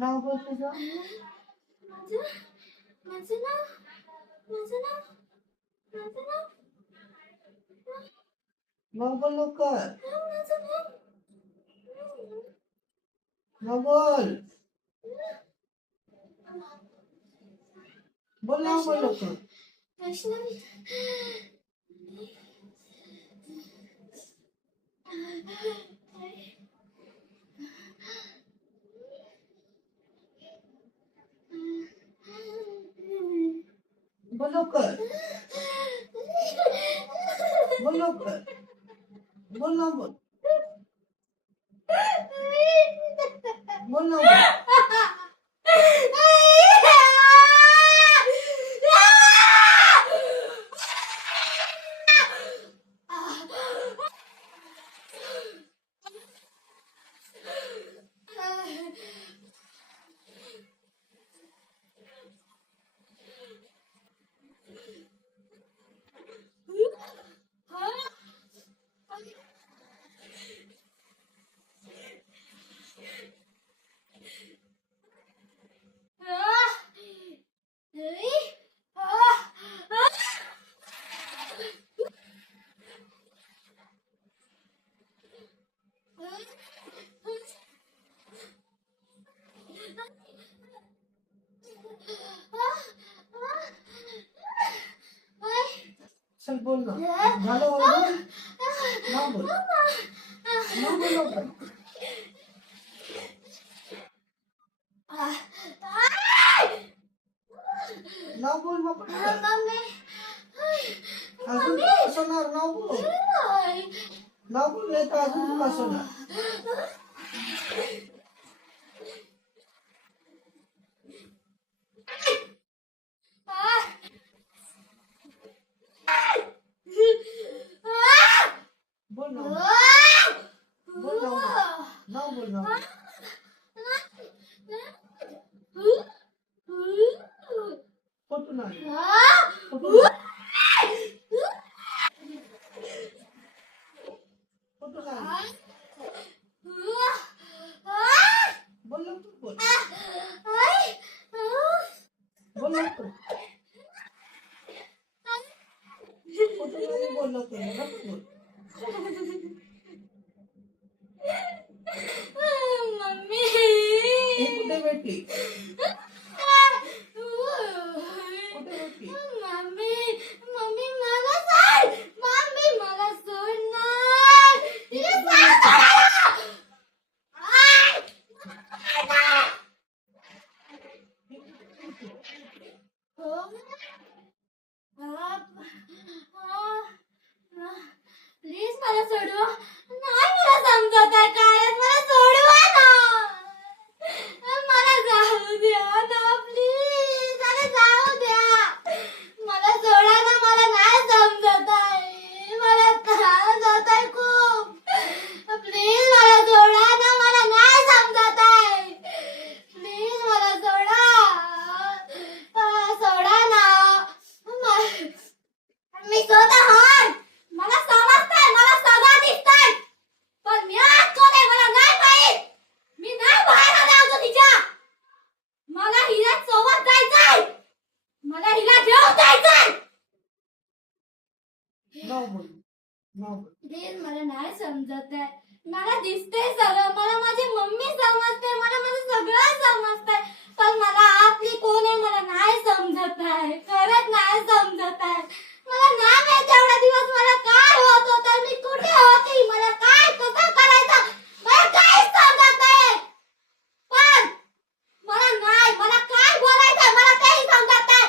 नाव बोल तुझं. माझं माझं नाव माझं नाव माझं नाव नाव बोल लवकर. माझं नाव नाव बोल. बोल नाव बोल लवकर. वैष्णवी. बोल लवकर. बोल लवकर. बोल नाव बोल. बोल नाव बोल. चल बोल ना. झालं बोल. नाव बोल. नाव बोल लवकर. नाव बोल मग पटकन. अजून तू हसणार. नाव बोल. नाव बोल नाही तर अजून तू हसणार. बोल नाव बोल. बोल नाव बोल. नाव बोल नाव बोल. कुठून आली? कुठून आली? कुठून आली? बोल लवकर बोल. बोल लवकर. कुठून आली बोल लवकर. लवकर बोल. मम्मी. ही कुठे भेटली? कुठे भेटली? मम्मी मम्मी मला सोड. मम्मी मला सोड ना. प्लीज मला सोडवा. नाही मला समजत आहे काय. मला सोडवा ना. मला जाऊ द्या ना प्लीज. मला जाऊ द्या. मला सोडा ना. मला नाही समजत आहे. मला त्रास होत आहे खूप. प्लीज मला सोडा ना. मला नाही समजत आहे. प्लीज मला सोडा. सोडा ना. मी स्वतः हाय. मला समजतंय. मला सगळं दिसतंय. पण मी आज कोण आहे मला नाही माहित. मी नाही बाहेर आले तिच्या. मला हिला सोबत जायचंय. मला हिला घेऊन जायचंय. नाव बोल. नाव बोल. प्लीज मला नाही समजत आहे. मला दिसतंय सगळं. मला माझी मम्मी समजते. मला माझं सगळं समजतंय. पण मला आतली कोण आहे मला नाही समजत आहे. खरंच नाही समजत आहे. मला नाही माहित एवढा दिवस मला काय होत होतं. मी कुठे होती. मला काय कसं करायचं मला काहीच समजत नाही. पण मला नाही. मला काय बोलायचं मला तेही समजत नाही.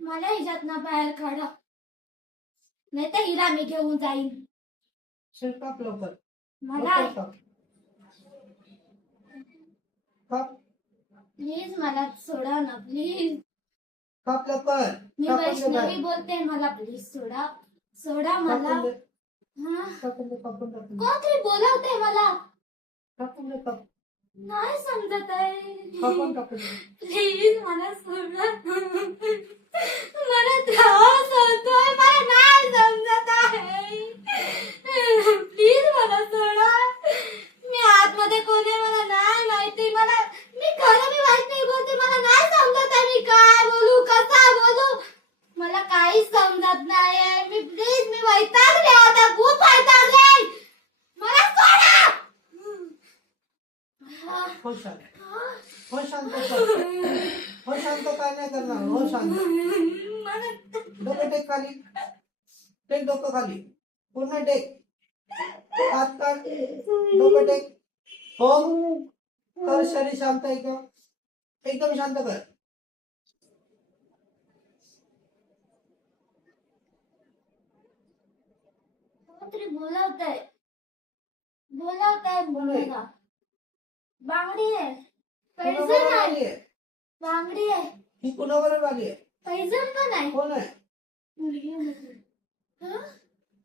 मला हिच्यातनं बाहेर काढा. नाही तर हिला मी घेऊन जाईन. चल काप लवकर. मला लवकर काप. काप. प्लीज मला सोडा ना प्लीज. काप लवकर. मी कापून दे वैष्णवी बाहेर. बोलते. मला प्लीज सोडा. सोडा मला. कापून दे. हा? कापून दे. कापून दे. कोणतरी बोलवते मला. कापून दे. काप. नाही समजत आहे. कापून टाकून दे. प्लीज मला सोडा. मला त्रास होतोय. मला नाही समजत आहे. प्लीज मला सोडा. वैतागले आता, खूप वैतागले. मला सोडा. हो शांत, हो शांत सर, हो शांत. काय नाही करणार, हो शांत. डोकं टेक खाली, टेक डोकं खाली, पूर्ण टेक. हात काढ, डोकं टेक. हो कर, शरीर शांत, एकदम एकदम शांत कर. कोणतरी बोलावताय, बोलावताय मुलाला. बांगडी आहे, पैजण कुणाबरोबर आहे, आली आहे? बांगडी आहे, ही कुणाबरोबर आली आहे? पैजण पण आहे. कोण आहे? हं?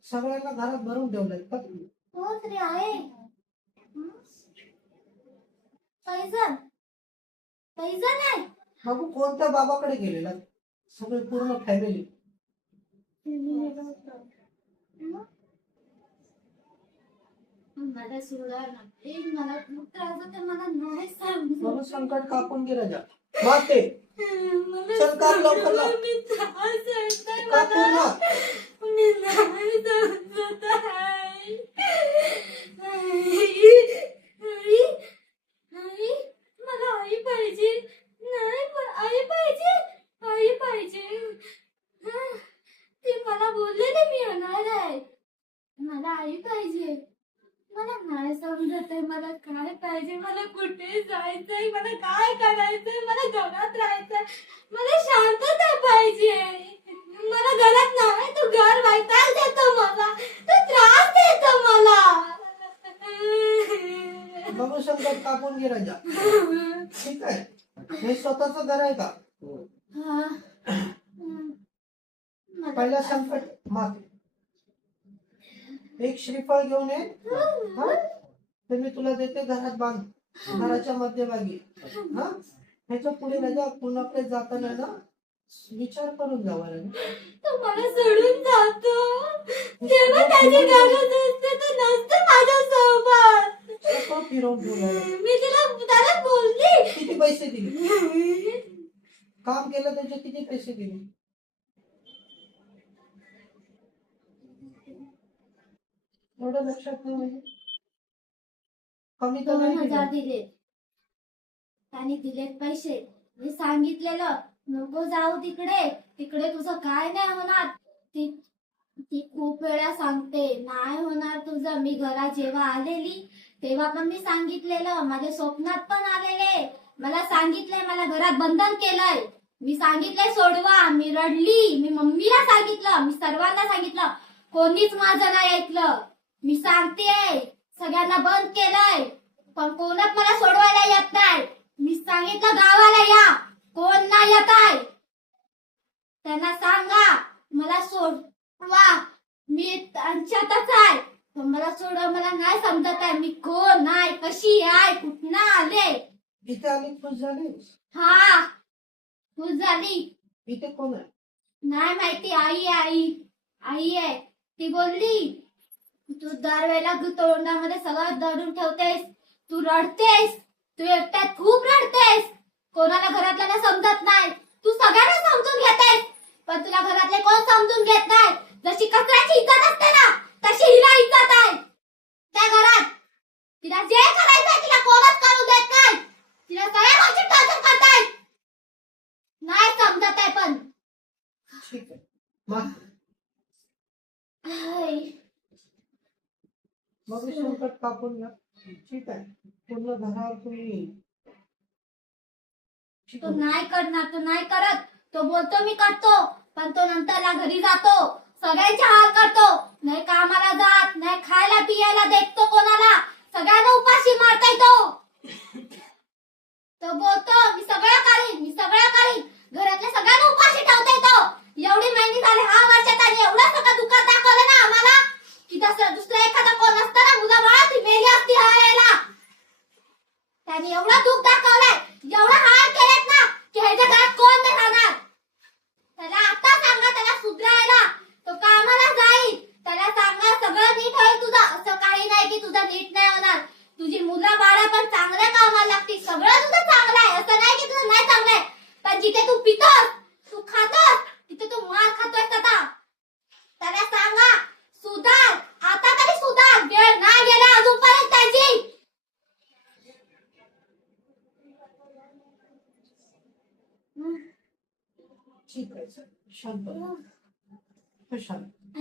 सगळ्यांना घरात भरून ठेवलंय का? कोणतरी आहे. हं? पैजण, पैजण आहे. बाबू कोणत्या बाबाकडे गेलेला? सगळे पूर्ण फॅमिली. मला सुधार ना, मला खूप त्रास होते, मला नाही समजत. बाबू संकट कापून घे राजा. माते मला चल काप लवकर लाव. मी त्रास होतोय कापून मला. लाव. मी नाही समजत आहे. आई, मला आई पाहिजे. नाही आई पाहिजे, आई पाहिजे. ते मला बोललेले मी अनाथ आहे. मला आई पाहिजे. मला नाही समजत आहे, मला काय पाहिजे, मला कुठे जायचंय, मला काय करायचंय, मला घरात राहायचंय, मला शांतता पाहिजे. मला घरात नाही, तू घर वैताग देतो मला, तू त्रास देतो मला. बाबू संकट कापून घे राजा. ठीक आहे, हे स्वतःच घर आहे का? पहिला संकट माते. एक श्रीफळ घेऊन ये. हा? ते मी तुला देते, घरात बांध, घराच्या मध्यभागी. हा, ह्याच्या पुढे राजा पुण्याकडे जाताना ना विचार करून जावा राजा. तो मला सोडून जातो, जेव्हा त्याची गरज असते तो नसतो माझ्या सोबत. सगळं फिरवून ठेवलं. मी त्याला बोलली. किती पैसे दिले? काम केलं त्याचे किती पैसे दिले? एवढं लक्षात नाही म्हणजे? कमी तर नाही 2,000 केलं. दिले, त्यांनी दिलेत पैसे. मी सांगितलेलं नको जाऊ तिकडे, तिकडे तुझं काय नाही होणार. ती ती खूप वेळा सांगते नाही होणार तुझं. मी घरात जेव्हा आलेली तेव्हा पण मी सांगितलेलं, माझ्या स्वप्नात पण आलेले, मला सांगितलंय, मला घरात बंधन केलंय. मी सांगितलंय सोडवा, मी रडली, मी मम्मीला सांगितलं, मी सर्वांना सांगितलं, कोणीच माझं नाही ऐकलं. मी सांगतेय सगळ्यांना बंद केलंय, पण कोणच मला सोडवायला येत नाही. मी सांगितलं गावाला या, कोण नाही येत आहे. त्यांना सांगा मला सोडवा, मी त्यांच्यातच आहे, पण मला सोडवा. मला नाही समजत आहे मी कोण नाही, कशी आहे, कुठनं आले. इथे आली खुश झाली? हा, खुश झाली. इथे कोण आहे? नाही माहिती. आई आई आहे. ती बोलली तू दरवेळेला तोंडामध्ये सगळं दडून ठेवतेस, तू रडतेस, तू एकट्यात खूप रडतेस, कोणाला घरातल्याला समजत नाही, तू सगळ्यांना समजून घेतेस, पण तुला घरातले कोण समजून घेत नाही. जशी कचऱ्याची इज्जत असते ना, तशी हिला इज्जत आहे त्या घरात. तिला जे करायचंय तिला कोणच करू देत नाही, तिला सगळ्या गोष्टी टॉर्चर करतायत. नाही समजत आहे पण. ठीक आहे मग मग संकट कापून घ्या. ठीक आहे, पूर्ण घरावर तुम्ही. ठीक तो आहे. नाही करणार, तो नाही करत. तो बोलतो मी करतो, पण तो नंतरला घरी जातो, सगळ्यांचे हाल करतो, नाही कामाला जात, नाही खायला पियाला देतो कोणाला, सगळ्यांना उपाशी मारताय तो. तो बोलतो मी सगळं करीन, मी सगळं करीन, घरातल्या सगळ्यांना उपाशी ठेवताय तो. एवढी महिने झाले, हा वर्षात आणि एवढं सगळं दुःखात दाखवलं ना आम्हाला, की दुसरा एखादा कोण असता ना मुला बाळा ती मेली असती हा यायला. त्याने एवढं दुःख दाखवलंय, एवढं हाल केलेत ना, की ह्याच्या घरात कोण नाही राहणार. त्याला आता सांगा त्याला सुधरायला, तो कामाला जाईल, त्याला शांत हो. तू शांत.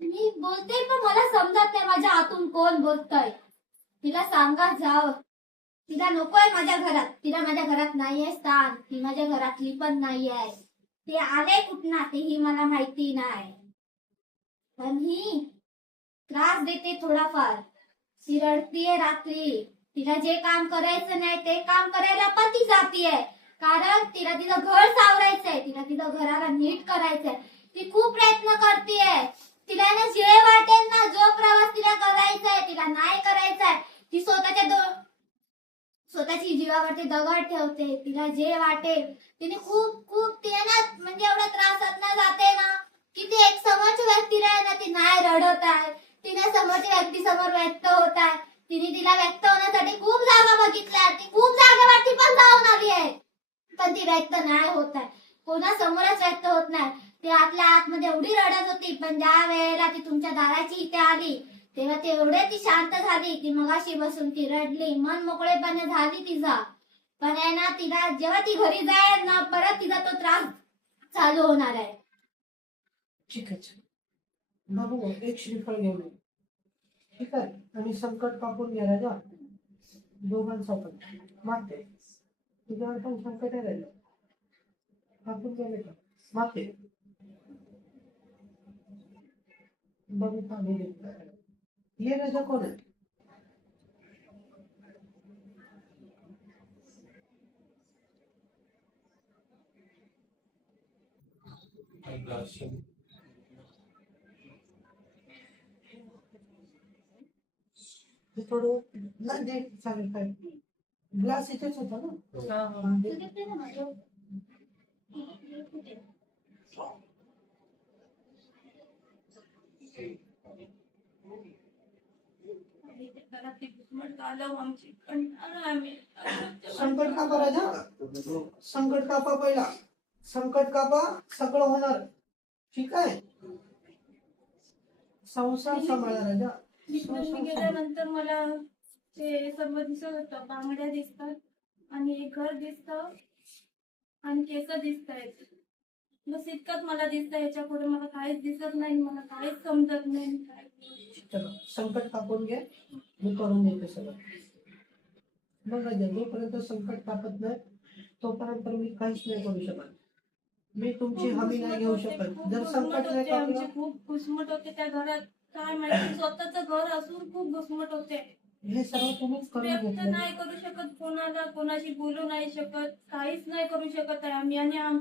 मी बोलते पण मला समजत नाही माझ्या आतून कोण बोलतय. तिला सांगा जाव. तिला नकोय माझ्या घरात. तिला माझ्या घरात नाहीये स्थान. ती माझ्या घरातली पण नाहीये. ते आले कुठना तेही मला माहिती नाही. पण ही त्रास देते थोडाफार. ती रडतीये रात्री. तिला जे काम करायचं नाही ते काम करायला पण ती जातीये. कारण तिला तिचं घर सावरायचंय. तिला तिचं घराला नीट करायचंय. ती खूप प्रयत्न करतीये. तिला ना जे वाटेल ना जो प्रवास तिला करायचाय तिला नाही करायचाय. ती स्वतःची जीवावरती दगड ठेवते. तिला जे वाटेल तिने खूप खूप तिने ना म्हणजे एवढा त्रासात ना जाते ना की ती एक समोरची व्यक्ती आहे ना ती नाही रडत आहे. तिने समोरच्या व्यक्ती समोर व्यक्त होत आहे. तिने तिला व्यक्त होण्यासाठी खूप जागा बघितल्या. ती खूप जागेवरती पण जाऊन आली आहे. पण ती व्यक्त नाही होत आहे. कोणासमोरच व्यक्त होत नाही. ती आतल्या आतमध्ये एवढी रडत होती. पण ज्या वेळेला ती तुमच्या दाराची इथे आली तेव्हा ती एवढे ती शांत झाली की मगाशी बसून ती रडली. मन मोकळेपणे झाली तिचा. पण आहे ना तिला जेव्हा ती घरी जाईल ना परत तिचा तो त्रास चालू होणार आहे. ठीक आहे. बाबू एक श्रीफळ घेऊन ये. ठीक आहे. आणि संकट कापून घ्या राजा. दोघांचा पण मागते. तुझ्यावर पण संकट आहे राजा. कापून गेले का मागते. बघितला ये राजा कोण आहे. ते थोडं नाही दे चालेल काय ग्लास इथेच होता ना. हा, दे. तू घेतली ना माझं? संकट कापा राजा. संकट कापा पहिला. संकट कापा सगळं होणार. ठीक आहे. संसार सांभाळा राजा. तिथून मी गेल्यानंतर मला ते सर्व दिसत होतं. बांगड्या दिसतात आणि एक घर दिसत आणि केस दिसत आहेत. बस इतकंच मला दिसतं. याच्या पुढे मला काहीच दिसत नाही. मला काहीच समजत नाही. चलो संकट कापून घे. मी करून देते सगळं. मग राजा जोपर्यंत संकट कापत नाही तोपर्यंत मी काहीच नाही करू शकत. मी तुमची हमी नाही घेऊ शकत. जर संकट नाही कापलं आमचे खूप घुसमट होते त्या घरात. काय माहिती स्वतःच घर असून खूप घुसमट होते. हे सर्व तुम्हीच करून व्यक्त घेतलं. नाही करू शकत कोणाला. कोणाशी बोलू नाही शकत. काहीच नाही करू शकत आहे आम्ही. आणि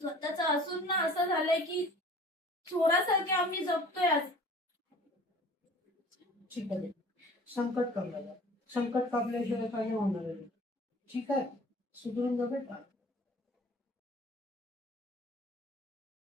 स्वतःच असून ना असं झालंय की चोरासारखे आम्ही जगतोय आज. ठीक आहे. संकट कापलं. संकट कापल्याशिवाय काही होणार नाही. ठीक आहे. सुधरून जा बेटा.